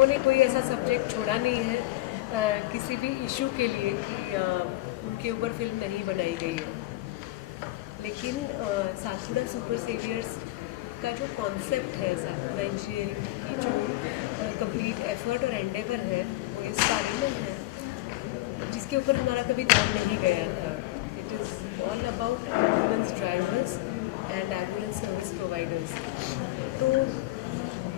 फिल्मों ने कोई ऐसा सब्जेक्ट छोड़ा नहीं है किसी भी इशू के लिए कि उनके ऊपर फिल्म नहीं बनाई गई है। लेकिन सातपुड़ा सुपर सेवियर्स का जो कॉन्सेप्ट है, सातपुड़ा इंजीनियरिंग की जो कंप्लीट एफर्ट और एंडेवर है, वो इस बारे में है जिसके ऊपर हमारा कभी ध्यान नहीं गया था। It is all about ambulance drivers and ambulance service providers. तो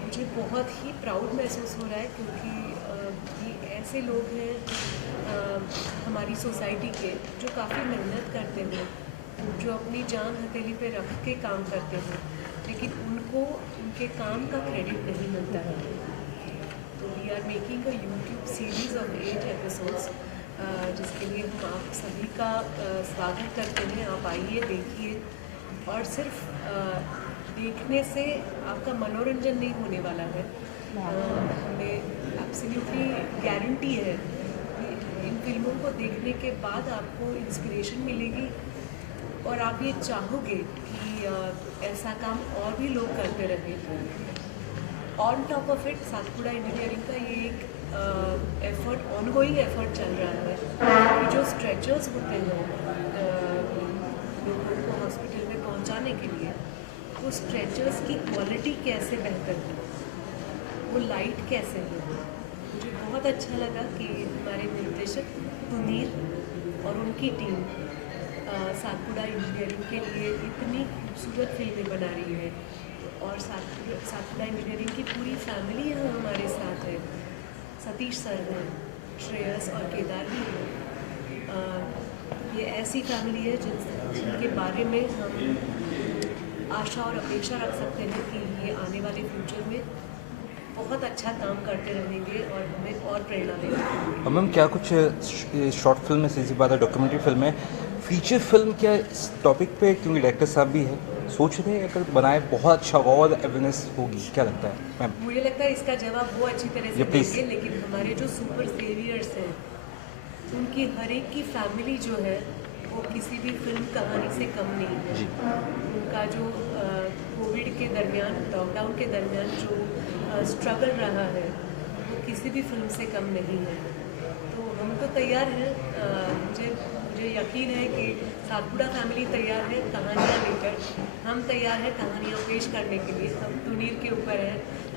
मुझे बहुत ही प्राउड महसूस हो रहा है क्योंकि ये ऐसे लोग हैं हमारी सोसाइटी के जो काफ़ी मेहनत करते हैं, जो अपनी जान हथेली पे रख के काम करते हैं, लेकिन उनको उनके काम का क्रेडिट नहीं मिलता है। तो we are making a YouTube series of 8 episodes जिसके लिए हम आप सभी का स्वागत करते हैं। आप आइए, देखिए, और सिर्फ देखने से आपका मनोरंजन नहीं होने वाला है। हमें एब्सोल्युटली गारंटी है कि इन फिल्मों को देखने के बाद आपको इंस्पिरेशन मिलेगी और आप ये चाहोगे कि ऐसा काम और भी लोग करते रहें। On top of it, Satpura engineering का ये एक एफर्ट, ऑनगोइंग एफर्ट चल रहा है कि जो स्ट्रेचर्स होते हैं लोगों को हॉस्पिटल में पहुंचाने के लिए, वो स्ट्रेचर्स की क्वालिटी कैसे बेहतर है, वो लाइट कैसे है। मुझे बहुत अच्छा लगा कि हमारे निर्देशक तुनीर और उनकी टीम सातपुड़ा इंजीनियरिंग के लिए इतनी खूबसूरत फिल्में बना रही है। और सातपुड़ा इंजीनियरिंग की पूरी फैमिली यहाँ हमारे साथ है। सतीश सर हैं, श्रेयस और केदार भी हैं। ये ऐसी फैमिली है जिनके बारे में हम आशा और अपेक्षा रख सकते हैं कि ये आने वाले फ्यूचर में बहुत अच्छा काम करते रहेंगे और हमें और प्रेरणा देंगे। मैम, क्या कुछ शॉर्ट फिल्म है, सीधी बात है, डॉक्यूमेंट्री फिल्म है, फीचर फिल्म क्या इस टॉपिक पे, क्योंकि डायरेक्टर साहब भी है, सोच रहे हैं अगर बनाए बहुत अच्छा और एवेनेस होगी, क्या लगता है मैम? मुझे लगता है इसका जवाब वो अच्छी तरह से देंगे, लेकिन हमारे जो सुपर सेवियर्स हैं उनकी हर एक की फैमिली जो है वो किसी भी फिल्म कहानी से कम नहीं है। उनका जो कोविड के दरमियान, लॉकडाउन के दरमियान जो स्ट्रगल रहा है वो किसी भी फिल्म से कम नहीं है। तो हम तो तैयार हैं। मुझे यकीन है कि सातपुड़ा फैमिली तैयार है कहानियाँ लेकर। हम तैयार हैं कहानियाँ पेश करने के लिए। हम तुनीर के ऊपर है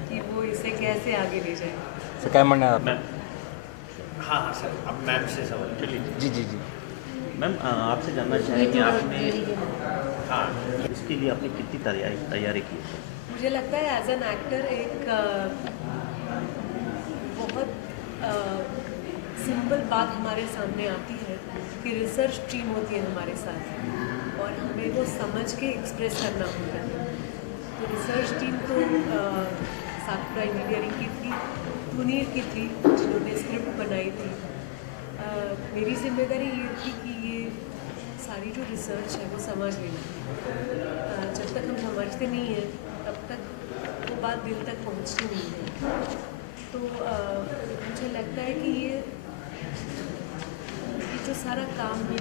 कि वो इसे कैसे आगे ले जाए। सर, क्या मानना है आपका? हाँ सर, अब मैम से सवाल। चलिए जी। मैम, आपसे जानना चाहेंगे आपने इसके लिए आपने कितनी तैयारी की है? मुझे लगता है एज एन एक्टर एक बहुत सिंपल बात हमारे सामने आती है कि रिसर्च टीम होती है हमारे साथ और हमें वो समझ के एक्सप्रेस करना होता है। तो रिसर्च टीम तो सातपुड़ा इंजीनियरिंग की थी, तुनीर की थी जिन्होंने स्क्रिप्ट बनाई थी। मेरी जिम्मेदारी ये थी कि ये सारी जो रिसर्च है वो समझ लेना। जब तक हम समझते नहीं हैं तब तक वो बात दिल तक पहुंचती नहीं है। तो मुझे लगता है कि ये जो सारा काम है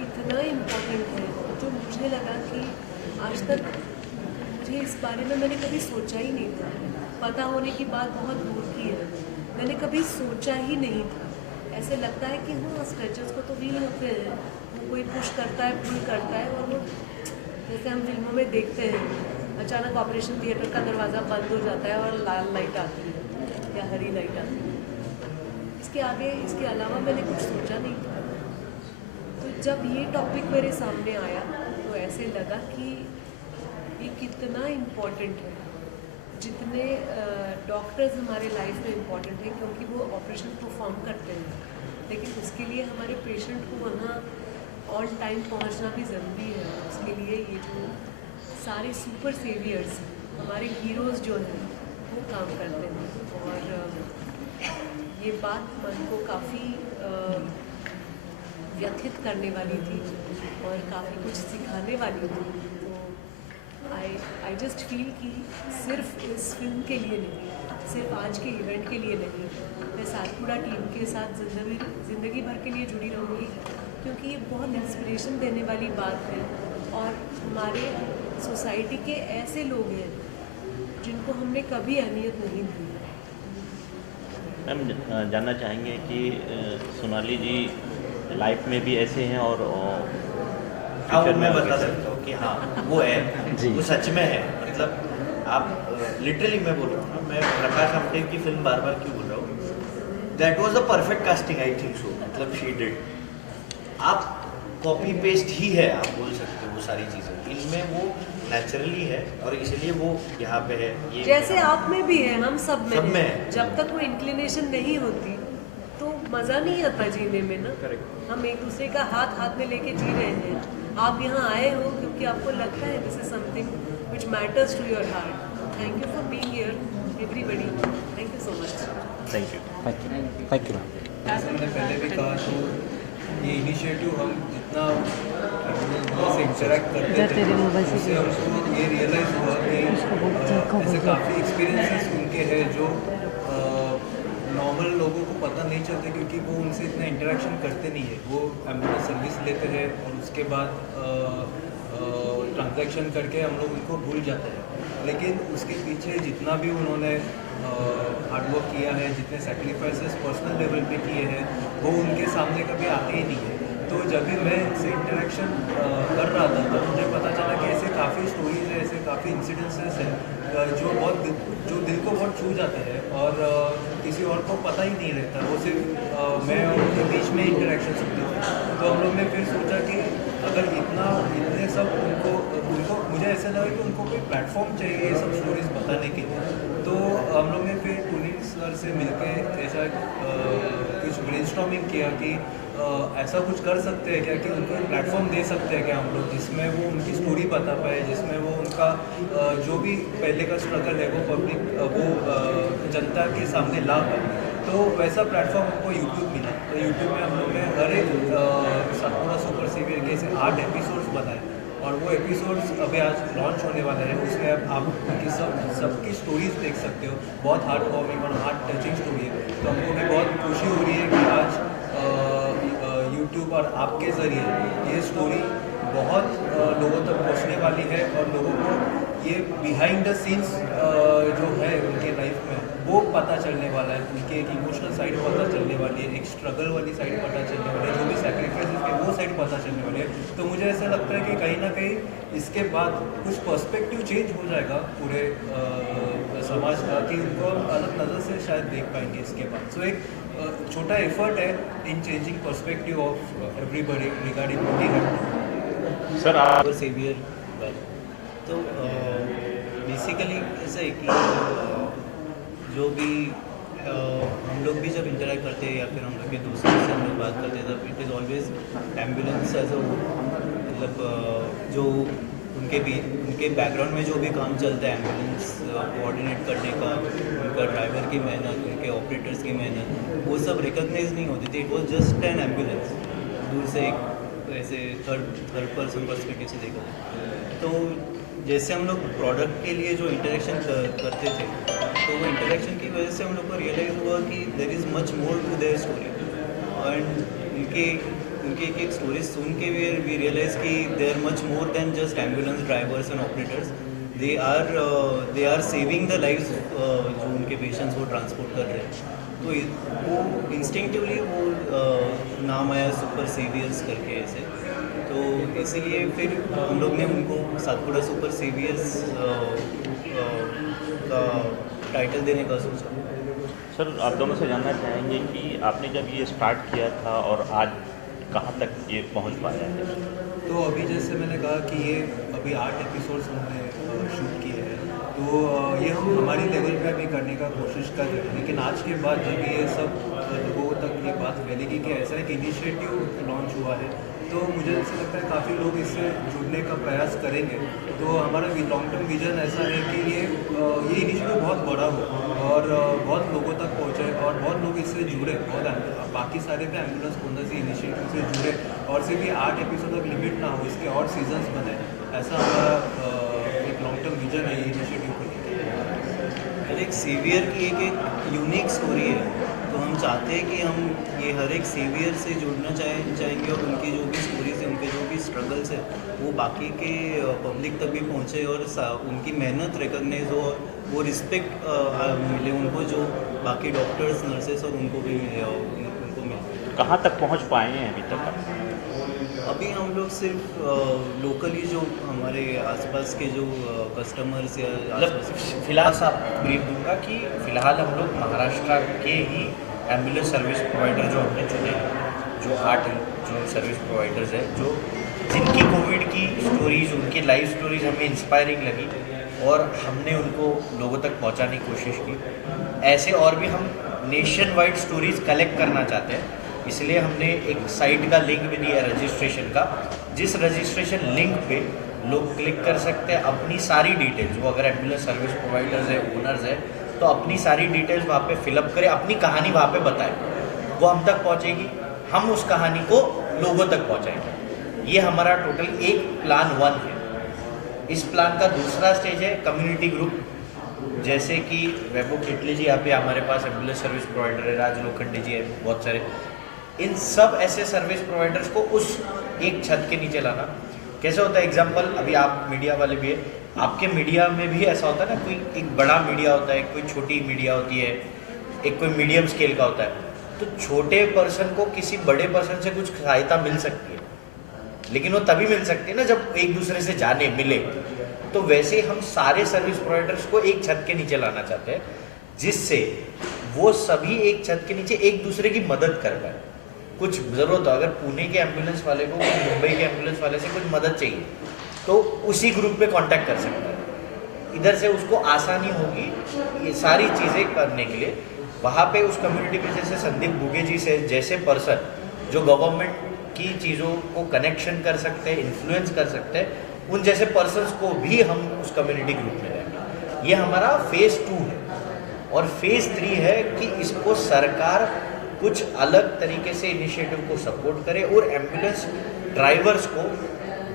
इतना इम्पोर्टेंट है, जो मुझे लगा कि आज तक मुझे इस बारे में मैंने कभी सोचा ही नहीं था। पता होने की बात बहुत दूर की है, मैंने कभी सोचा ही नहीं था। ऐसे लगता है कि हाँ, स्ट्रेचर्स को तो व्हील होते हैं, वो कोई पुश करता है, पुल करता है, और वो जैसे हम फिल्मों में देखते हैं अचानक ऑपरेशन थिएटर का दरवाज़ा बंद हो जाता है और लाल लाइट आती है या हरी लाइट आती है। इसके अलावा मैंने कुछ सोचा नहीं था। तो जब ये टॉपिक मेरे सामने आया तो ऐसे लगा कि ये कितना इम्पोर्टेंट है। जितने डॉक्टर्स हमारे लाइफ में इम्पोर्टेंट हैं क्योंकि वो ऑपरेशन परफॉर्म करते हैं, लेकिन उसके लिए हमारे पेशेंट को वहाँ ऑन टाइम पहुँचना भी ज़रूरी है। उसके लिए ये जो सारे सुपर सेवियर्स, हमारे हीरोज़ जो हैं, वो काम करते हैं। और ये बात मन को काफ़ी व्यथित करने वाली थी और काफ़ी कुछ सिखाने वाली थी। तो आई जस्ट फील कि सिर्फ इस फिल्म के लिए नहीं, सिर्फ आज के इवेंट के लिए नहीं, मैं सातपुड़ा टीम के साथ ज़िंदगी भर के लिए जुड़ी रहूँगी क्योंकि ये बहुत इंस्पिरेशन देने वाली बात है। और हमारे सोसाइटी के ऐसे लोग हैं जिनको हमने कभी अहमियत नहीं दी, मैम जानना चाहेंगे कि सोनाली जी लाइफ में भी ऐसे हैं और हाँ वो फ्यूचर में मैं और बता कैसे? सकता हूँ कि हाँ वो है जी। वो सच में है। मतलब आप लिटरली मैं बोल रहा हूँ ना, मैं प्रकाश आमटे की फिल्म बार बार क्यों बोल रहा हूँ, that was the perfect casting I think so. मतलब शी डिड, आप कॉपी पेस्ट ही है, आप बोल सकते हो वो सारी चीज़ें इनमें वो नेचुरली है और इसलिए वो यहाँ पे है। ये जैसे आप में भी है, हम सब में सब में है। है। जब तक वो इंक्लिनेशन नहीं होती तो मज़ा नहीं आता जीने में ना। हम एक दूसरे का हाथ हाथ में लेके जी रहे हैं। आप यहाँ आए हो क्योंकि आपको लगता है this is something which matters to your heart. Thank you for being here everybody. Thank you so much. Thank you. Thank you ma'am. जैसे मैंने पहले भी कहा, तो ये इनिशिएटिव हम जितना से इंटरेक्ट करते थे उससे हमको ये रियलाइज़ हुआ कि ऐसे काफ़ी एक्सपीरियंसेस उनके हैं जो नॉर्मल लोगों को पता नहीं चलते, क्योंकि वो उनसे इतना इंटरेक्शन करते नहीं है। वो एम्बुलेंस सर्विस लेते हैं और उसके बाद ट्रांजैक्शन करके हम लोग उनको भूल जाते हैं। लेकिन उसके पीछे जितना भी उन्होंने हार्डवर्क किया है, जितने सेक्रीफाइसेस पर्सनल लेवल पे किए हैं, वो उनके सामने कभी आते ही नहीं है। तो जब भी मैं इनसे इंटरेक्शन कर रहा था तब मुझे पता चला कि ऐसे काफ़ी स्टोरीज है, ऐसे काफ़ी इंसिडेंसेस हैं जो दिल को बहुत छू जाते हैं और किसी और को पता ही नहीं रहता। वो सिर्फ मैं और उनके बीच में इंटरेक्शन होती थी। तो हम लोग ने फिर सोचा कि अगर इतने सब उनको मुझे ऐसा लगा कि उनको कोई प्लेटफॉर्म चाहिए ये सब स्टोरीज बताने के लिए। तो हम लोग ने फिर पुनीत सर से मिलकर ऐसा कुछ ब्रेनस्टॉर्मिंग किया कि ऐसा कुछ कर सकते हैं क्या, कि उनको एक प्लेटफॉर्म दे सकते हैं क्या हम लोग, जिसमें वो उनकी स्टोरी बता पाए, जिसमें वो उनका जो भी पहले का स्ट्रगल है वो जनता के सामने ला पाए। तो वैसा प्लेटफॉर्म हमको यूट्यूब मिला। तो यूट्यूब में हम लोग ने हर एक सातपुड़ा सुपर सीवियर के 8 एपिसोड्स बनाए और वो एपिसोड्स अभी आज लॉन्च होने वाले हैं। उसमें अब आप उनकी सबकी स्टोरीज देख सकते हो। बहुत हार्ट वार्मिंग और हार्ट टचिंग स्टोरी है। तो हमको भी बहुत खुशी हो रही है कि आज यूट्यूब और आपके ज़रिए ये स्टोरी बहुत लोगों तक पहुंचने वाली है और लोगों को ये बिहाइंड द सीन्स जो है उनके लाइफ में वो पता चलने वाला है। उनकी एक इमोशनल साइड पता चलने वाली है, एक स्ट्रगल वाली साइड पता चलने वाली है, जो भी सैक्रिफाइसेस है वो साइड पता चलने वाली है। तो मुझे ऐसा लगता है कि कहीं ना कहीं इसके बाद कुछ पर्सपेक्टिव चेंज हो जाएगा पूरे समाज का, कि उनको हम अलग नज़र से शायद देख पाएंगे इसके बाद। सो एक छोटा एफर्ट है इन changing perspective of everybody regarding body health. Sir आप सेवियर तो बेसिकली ऐसा है कि जो भी हम लोग भी जब इंटरेक्ट करते हैं या फिर हम लोग के दोस्तों से हम लोग बात करते हैं, तब it is always ambulance as a, मतलब जो उनके बैकग्राउंड में जो भी काम चलता है एम्बुलेंस कोऑर्डिनेट करने का, उनका ड्राइवर की मेहनत, उनके ऑपरेटर्स की मेहनत, वो सब रिकॉग्नाइज नहीं होती थी। It was just an ambulance. दूर से एक ऐसे थर्ड पर्सन पर्सपेक्टिव से देखा जाए तो जैसे हम लोग प्रोडक्ट के लिए जो इंटरेक्शन करते थे, तो वो इंटरेक्शन की वजह से हम लोग को रियलाइज़ हुआ कि there is much more to their story. And उनके एक स्टोरीज सुन के वी रियलाइज़ कि they are much more than just ambulance drivers and operators. They are saving the lives जो उनके पेशेंट्स वो ट्रांसपोर्ट कर रहे हैं। तो वो इंस्टिंक्टिवली वो नाम आया सुपर सेवियर्स करके ऐसे। तो इसीलिए फिर हम लोग ने उनको सातपुड़ा सुपर सेवियर्स का टाइटल देने का सोचा। सर आप दोनों से जानना चाहेंगे कि आपने जब ये स्टार्ट किया था और आज कहाँ तक ये पहुँच पाया है? तो अभी जैसे मैंने कहा कि ये अभी 8 एपिसोड्स हमने शूट किए हैं, तो ये हम हमारी लेवल पे भी करने का कोशिश कर रहे हैं। लेकिन आज के बाद जब ये सब लोगों तक ये बात फैलेगी कि ऐसा एक इनिशिएटिव लॉन्च हुआ है, तो मुझे ऐसा लगता है काफ़ी लोग इससे जुड़ने का प्रयास करेंगे। तो हमारा लॉन्ग टर्म विजन ऐसा है कि ये इनिशिएटिव बहुत बड़ा हो और बहुत लोगों तक पहुँचे और बहुत लोग इससे जुड़े और बाकी सारे भी एम्बुलेंस ओनर्स इनिशिएटिव से जुड़े और सिर्फ ये 8 एपिसोड तक लिमिट ना हो, इसके और सीजन्स बने। ऐसा हमारा एक लॉन्ग टर्म विजन है ये इनिशिएटिव को लेकर। हर एक सेवियर की एक यूनिक स्टोरी है, तो हम चाहते हैं कि हम ये हर एक सेवियर से जुड़ना चाहेंगे और उनकी जो भी स्टोरीज है, उनके जो भी स्ट्रगल्स है, वो बाकी के पब्लिक तक भी पहुँचे और उनकी मेहनत रिकॉग्नाइज हो और वो रिस्पेक्ट मिले उनको जो बाकी डॉक्टर्स नर्सेस और उनको भी मिले और उनको मिले। कहाँ तक पहुँच पाए हैं अभी तक आप? अभी हम लोग सिर्फ लोकली जो हमारे आसपास के जो कस्टमर्स या मतलब आसपास फिलहाल सा ब्रीफ दूंगा कि फिलहाल हम लोग महाराष्ट्र के ही एम्बुलेंस सर्विस प्रोवाइडर जो हमने चुने हैं, जो 8 जो सर्विस प्रोवाइडर्स हैं, जो जिनकी कोविड की स्टोरीज, उनकी लाइफ स्टोरीज हमें इंस्पायरिंग लगी और हमने उनको लोगों तक पहुंचाने की कोशिश की। ऐसे और भी हम नेशन वाइड स्टोरीज कलेक्ट करना चाहते हैं, इसलिए हमने एक साइट का लिंक भी दिया है रजिस्ट्रेशन का, जिस रजिस्ट्रेशन लिंक पे लोग क्लिक कर सकते हैं अपनी सारी डिटेल्स। वो अगर एम्बुलेंस सर्विस प्रोवाइडर्स है, ओनर्स है, तो अपनी सारी डिटेल्स वहाँ पे फिलअप करें, अपनी कहानी वहाँ पे बताएं, वो हम तक पहुँचेगी, हम उस कहानी को लोगों तक पहुँचाएंगे। ये हमारा टोटल एक प्लान 1 है। इस प्लान का दूसरा स्टेज है कम्युनिटी ग्रुप, जैसे कि वैभव किटले जी यहाँ पे हमारे पास एम्बुलेंस सर्विस प्रोवाइडर है, राज लोखंडे जी है, बहुत सारे। इन सब ऐसे सर्विस प्रोवाइडर्स को उस एक छत के नीचे लाना। कैसे होता है, एग्जांपल अभी आप मीडिया वाले भी है, आपके मीडिया में भी ऐसा होता है ना, कोई एक बड़ा मीडिया होता है, कोई छोटी मीडिया होती है, एक कोई मीडियम स्केल का होता है। तो छोटे पर्सन को किसी बड़े पर्सन से कुछ सहायता मिल सकती है, लेकिन वो तभी मिल सकती है ना जब एक दूसरे से जाने मिले। तो वैसे हम सारे सर्विस प्रोवाइडर्स को एक छत के नीचे लाना चाहते हैं, जिससे वो सभी एक छत के नीचे एक दूसरे की मदद कर पाए। कुछ ज़रूरत हो, अगर पुणे के एम्बुलेंस वाले को मुंबई के एम्बुलेंस वाले से कुछ मदद चाहिए, तो उसी ग्रुप पे कांटेक्ट कर सकता है। इधर से उसको आसानी होगी ये सारी चीज़ें करने के लिए। वहाँ पे उस कम्युनिटी में जैसे संदीप बुगे जी से जैसे पर्सन जो गवर्नमेंट की चीज़ों को कनेक्शन कर सकते हैं, इन्फ्लुएंस कर सकते हैं, उन जैसे पर्सन्स को भी हम उस कम्युनिटी ग्रुप में लेंगे। ये हमारा फेज़ 2 है। और फेज़ 3 है कि इसको सरकार कुछ अलग तरीके से इनिशिएटिव को सपोर्ट करे और एम्बुलेंस ड्राइवर्स को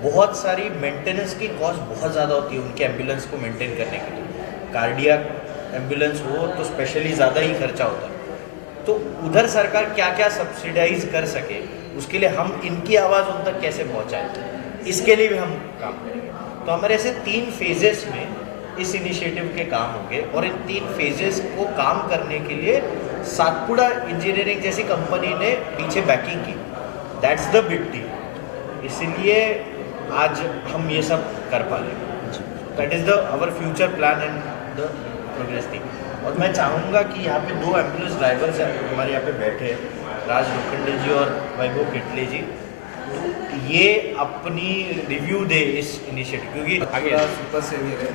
बहुत सारी मेंटेनेंस की कॉस्ट बहुत ज़्यादा होती है उनके एम्बुलेंस को मेंटेन करने के लिए। कार्डियक एम्बुलेंस हो तो स्पेशली ज़्यादा ही खर्चा होता है। तो उधर सरकार क्या क्या सब्सिडाइज कर सके, उसके लिए हम इनकी आवाज़ उन तक कैसे पहुँचाएं, इसके लिए भी हम काम करेंगे। तो हमारे ऐसे 3 फेजेस में इस इनिशिएटिव के काम होंगे और इन 3 फेजेस को काम करने के लिए सातपुड़ा इंजीनियरिंग जैसी कंपनी ने पीछे बैकिंग की। That's the big deal. इसलिए आज हम ये सब कर पा रहे हैं। That is the our future plan and the progress thing. और मैं चाहूँगा कि यहाँ पे 2 एम्बुलेंस ड्राइवर्स हमारे यहाँ पे बैठे हैं, राज लोखंडे जी और वैभव किटले जी। तो ये अपनी रिव्यू दे इस इनिशिएटिव, क्योंकि आगे सुपर सेवियर है,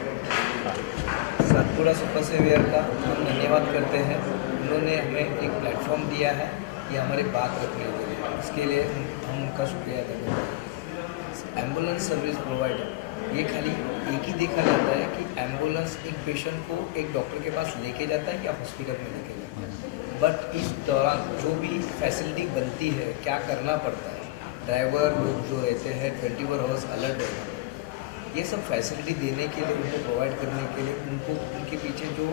सातपुड़ा सुपर सेवियर का हम धन्यवाद करते हैं। उन्होंने हमें एक प्लेटफॉर्म दिया है कि हमारी बात रखने के लिए, इसके लिए हम उनका शुक्रिया अदा करते हैं। एम्बुलेंस सर्विस प्रोवाइडर ये खाली एक ही देखा जाता है कि एम्बुलेंस एक पेशेंट को एक डॉक्टर के पास लेके जाता है या हॉस्पिटल में लेके जाता है, बट इस दौरान जो भी फैसिलिटी बनती है, क्या करना पड़ता है, ड्राइवर लोग जो रहते हैं 24 आवर्स अलर्ट रहना, ये सब फैसिलिटी देने के लिए, उनको प्रोवाइड करने के लिए, उनको उनके पीछे जो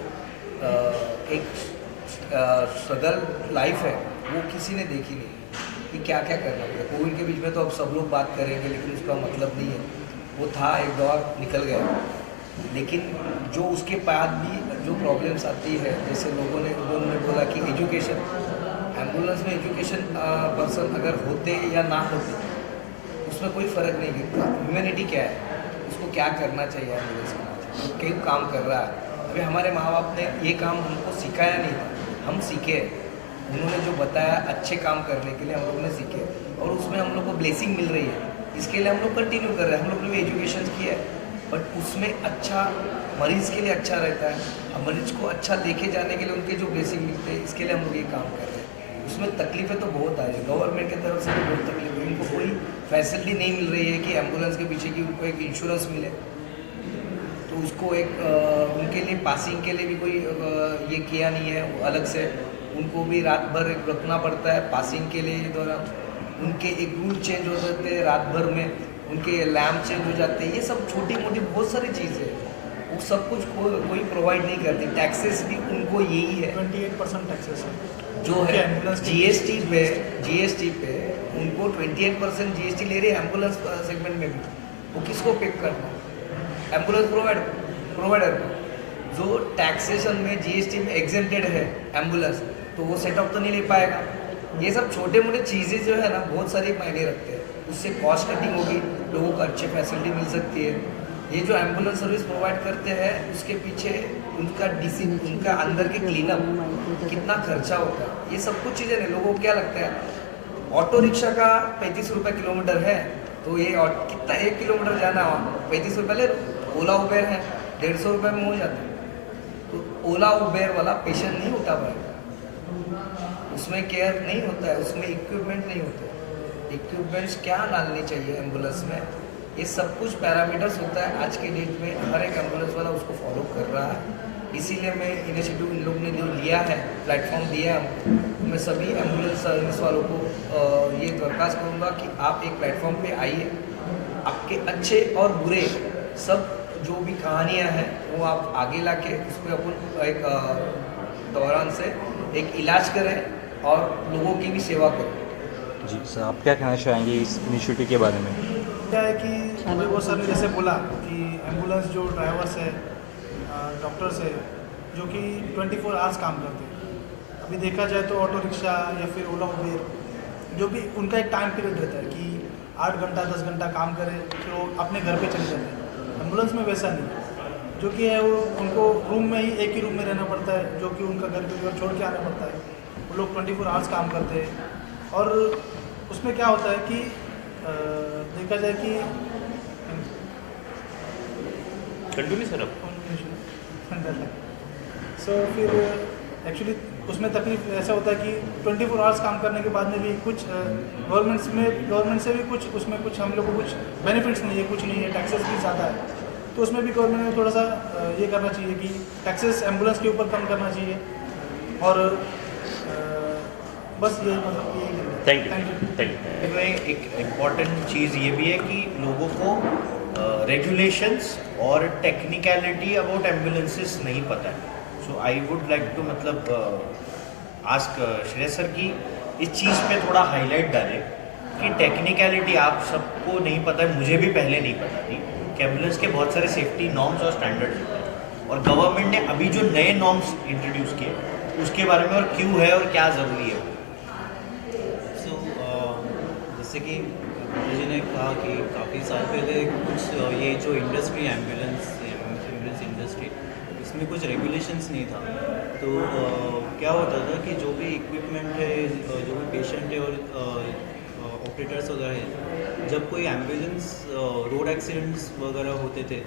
एक स्ट्रगल लाइफ है वो किसी ने देखी नहीं कि क्या क्या करना पड़ेगा। कोविड के बीच में तो अब सब लोग बात करेंगे, लेकिन उसका मतलब नहीं है, वो था एक दौर निकल गया। लेकिन जो उसके बाद भी जो प्रॉब्लम्स आती है, जैसे उन्होंने बोला कि एजुकेशन, एम्बुलेंस में एजुकेशन पर्सन अगर होते या ना होते उसमें कोई फ़र्क नहीं गिरता। ह्यूमैनिटी क्या है, उसको क्या करना चाहिए, एम्बुलेंस को क्यों काम कर रहा है। अभी हमारे माँ बाप ने ये काम हमको सिखाया नहीं था, हम सीखे। उन्होंने जो बताया अच्छे काम करने के लिए हम लोग ने सीखे, और उसमें हम लोग को ब्लेसिंग मिल रही है। इसके लिए हम लोग कंटिन्यू कर रहे हैं। हम लोग ने भी एजुकेशन किया है, बट उसमें अच्छा मरीज़ के लिए अच्छा रहता है, अब मरीज़ को अच्छा लेके जाने के लिए उनके जो ब्लेसिंग मिलते हैं, इसके लिए हम लोग ये काम कर रहे हैं। उसमें तकलीफें तो बहुत आ रही है, गवर्नमेंट की तरफ से भी बहुत तकलीफ है। उनको कोई फैसिलिटी नहीं मिल रही है कि एम्बुलेंस के पीछे की उनको एक इंश्योरेंस मिले, तो उसको एक उनके लिए पासिंग के लिए भी कोई ये किया नहीं है। वो अलग से उनको भी रात भर रखना पड़ता है पासिंग के लिए। दौरान उनके एक रूल चेंज हो जाते हैं, रात भर में उनके लैम्प चेंज हो जाते हैं। ये सब छोटी मोटी बहुत सारी चीज़ें, वो सब कुछ कोई प्रोवाइड नहीं करती। टैक्सेस भी उनको यही है, 28% टैक्सेस है जो है जीएसटी पे उनको 28% जीएसटी ले रही है एम्बुलेंस सेगमेंट में भी। वो किसको पे करना है? एम्बुलेंस प्रोवाइडर को। जो टैक्सेशन में जीएसटी में एग्जेम्प्टेड है एम्बुलेंस, तो वो सेटअप तो नहीं ले पाएगा। ये सब छोटे मोटे चीज़ें जो है ना बहुत सारी मायने रखते हैं। उससे कॉस्ट कटिंग होगी, लोगों को अच्छी फैसिलिटी मिल सकती है। ये जो एम्बुलेंस सर्विस प्रोवाइड करते हैं उसके पीछे उनका उनका अंदर के क्लीनअप कितना खर्चा होता है, ये सब कुछ चीज़ें नहीं। लोगों को क्या लगता है ऑटो रिक्शा का 35 रुपये किलोमीटर है, तो ये कितना 1 किलोमीटर जाना 35 रुपये ले, ओला उबेर है 150 रुपये में हो जाता है। तो ओला उबेर वाला पेशेंट नहीं उठा पाएगा, उसमें केयर नहीं होता है, उसमें इक्विपमेंट नहीं होते। इक्विपमेंट्स क्या डालने चाहिए एम्बुलेंस में, ये सब कुछ पैरामीटर्स होता है। आज के डेट में हर एक एम्बुलेंस वाला उसको फॉलो कर रहा है। इसीलिए मैं इनिशिएटिव इन लोग ने जो लिया है, प्लेटफॉर्म दिया है, मैं सभी एम्बुलेंस सर्विस वालों को ये दरख्वास्त करूँगा कि आप एक प्लेटफॉर्म पे आइए, आपके अच्छे और बुरे सब जो भी कहानियाँ हैं वो आप आगे ला के उस पर अपन एक दौरान से एक इलाज करें और लोगों की भी सेवा करें। जी सर, आप क्या कहना चाहेंगे इस इनिशिएटिव के बारे में? क्या है कि अभी वो सर ने जैसे बोला कि एम्बुलेंस जो ड्राइवर्स है, डॉक्टर्स है, जो कि 24 आवर्स काम करते हैं। अभी देखा जाए तो ऑटो रिक्शा या फिर ओला उबेर जो भी उनका एक टाइम पीरियड रहता है कि 8 घंटा 10 घंटा काम करें फिर वो अपने घर पे चले जाते हैं। एम्बुलेंस में वैसा नहीं, जो कि है वो उनको रूम में ही एक ही रूम में रहना पड़ता है, जो कि उनका घर पे छोड़ के आना पड़ता है। वो लोग 24 आवर्स काम करते हैं और उसमें क्या होता है कि देखा जाए कि कंटिन्यू सर अब सो फिर एक्चुअली उसमें तकलीफ ऐसा होता है कि 24 आवर्स काम करने के बाद में भी कुछ गवर्नमेंट से भी कुछ उसमें कुछ हम लोग को कुछ बेनिफिट्स नहीं है, कुछ नहीं है, टैक्सेस भी ज़्यादा है। तो उसमें भी गवर्नमेंट ने थोड़ा सा ये करना चाहिए कि टैक्सेस एम्बुलेंस के ऊपर कम करना चाहिए। और बस ये मतलब ये थैंक यू। में एक इम्पॉर्टेंट चीज़ ये भी है कि लोगों को रेगुलेशंस और टेक्निकलिटी अबाउट एम्बुलेंसेस नहीं पता है। सो आई वुड लाइक टू मतलब आस्क श्रेयस सर की इस चीज़ पे थोड़ा हाईलाइट डालें कि टेक्निकलिटी आप सबको नहीं पता है, मुझे भी पहले नहीं पता थी कि एम्बुलेंस के बहुत सारे सेफ्टी नॉर्म्स और स्टैंडर्ड्स होते हैं और गवर्नमेंट ने अभी जो नए नॉर्म्स इंट्रोड्यूस किए उसके बारे में और क्यों है और क्या ज़रूरी है। जैसे कि जी ने कहा कि काफ़ी साल पहले कुछ ये जो इंडस्ट्री एम्बुलेंस इंडस्ट्री इसमें कुछ रेगुलेशंस नहीं था। तो क्या होता था कि जो भी इक्विपमेंट है, जो भी पेशेंट है और ऑपरेटर्स वगैरह है, जब कोई एम्बुलेंस रोड एक्सीडेंट्स वगैरह होते थे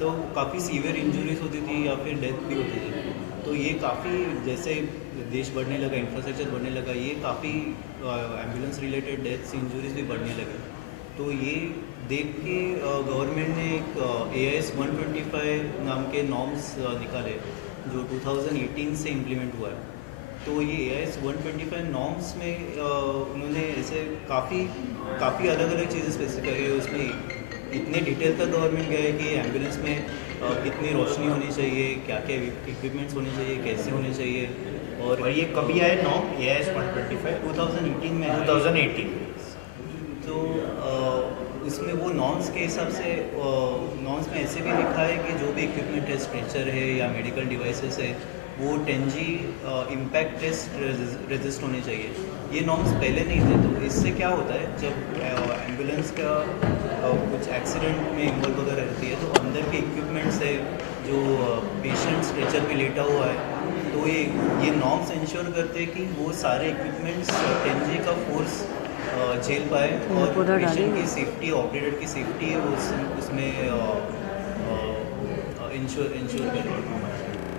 तो काफ़ी सीवियर इंजरीज होती थी या फिर डेथ भी होती थी। तो ये काफ़ी जैसे देश बढ़ने लगा, इंफ्रास्ट्रक्चर बढ़ने लगा, ये काफ़ी एम्बुलेंस रिलेटेड डेथ्स इंजरीज भी बढ़ने लगे। तो ये देख के गवर्नमेंट ने एक AIS 125 नाम के नॉर्म्स निकाले जो 2018 से इम्प्लीमेंट हुआ है। तो ये AIS 125 नॉर्म्स में उन्होंने ऐसे काफ़ी अलग अलग चीज़ें स्पेसिफाई है। उसमें इतने डिटेल तक गवर्नमेंट गया है कि एम्बुलेंस में कितनी रोशनी होनी चाहिए, क्या क्या इक्विपमेंट्स होने चाहिए, कैसे होने चाहिए। और ये कभी आए नॉर्म AIS 125 2018 में 2018। तो इसमें वो नॉर्म्स के हिसाब से नॉर्म्स में ऐसे भी लिखा है कि जो भी इक्विपमेंट है, स्ट्रेचर है या मेडिकल डिवाइसेस है, वो 10G इम्पैक्ट टेस्ट रेजिस्ट होने चाहिए। ये नॉर्म्स पहले नहीं थे। तो इससे क्या होता है, जब एम्बुलेंस का कुछ एक्सीडेंट में इन्वॉल्व वगैरह रहती है तो अंदर के इक्विपमेंट्स है, जो पेशेंट स्ट्रेचर में लेटा हुआ है, तो ये नॉर्म्स इंश्योर करते हैं कि वो सारे इक्विपमेंट्स 10G का फोर्स झेल पाए और पेशेंट की सेफ्टी, ऑपरेटर की सेफ्टी है उसमें इंश्योर करें।